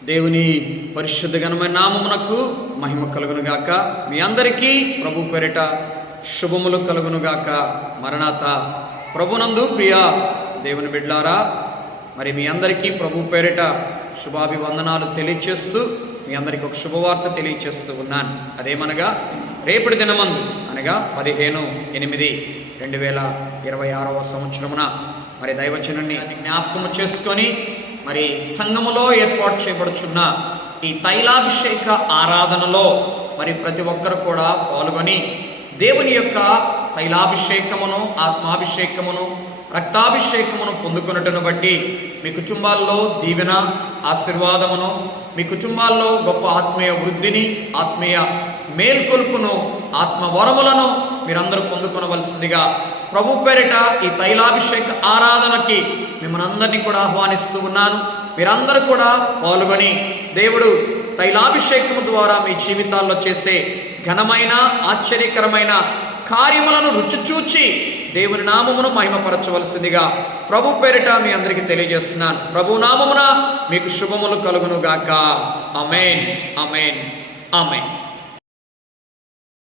దేవుని పరిశుద్ధ ఘనమైన నామమునకు మహిమ కలుగునుగాక. మీ అందరికీ ప్రభు పేరిట శుభములు కలుగునుగాక. మరణాత. ప్రభునందు ప్రియ దేవుని బిడ్డలారా, మరి మీ అందరికీ ప్రభు పేరిట శుభాభివందనాలు తెలియచేస్తూ మీ అందరికీ ఒక శుభవార్త తెలియచేస్తూ ఉన్నాను. అదేమనగా రేపటి దినమందు అనగా 15/8/2026 సంవత్సరమున మరి దైవజనుని జ్ఞాపకము చేసుకొని మరి సంఘములో ఏర్పాటు చేయబడుచున్న ఈ తైలాభిషేక ఆరాధనలో మరి ప్రతి ఒక్కరు కూడా పాల్గొని దేవుని యొక్క తైలాభిషేకమును, ఆత్మాభిషేకమును, రక్తాభిషేకమును పొందుకొనుటను బట్టి మీ కుటుంబాల్లో దీవెన, ఆశీర్వాదమును, మీ కుటుంబాల్లో గొప్ప ఆత్మీయ వృద్ధిని, ఆత్మీయ మేల్కొల్పును, ఆత్మవరములను మీరందరూ పొందుకొనవలసిందిగా ప్రభు పేరిట ఈ తైలాభిషేక ఆరాధనకి మిమ్మల్ని అందరినీ కూడా ఆహ్వానిస్తూ ఉన్నాను. మీరందరూ కూడా పాల్గొని దేవుడు తైలాభిషేకము ద్వారా మీ జీవితాల్లో చేసే ఘనమైన ఆశ్చర్యకరమైన కార్యములను రుచి చూచి దేవుని నామమును మహిమపరచవలసిందిగా ప్రభు పేరిట మీ అందరికీ తెలియజేస్తున్నాను. ప్రభు నామమున మీకు శుభములు కలుగునుగాక. ఆమేన్, ఆమేన్, ఆమేన్.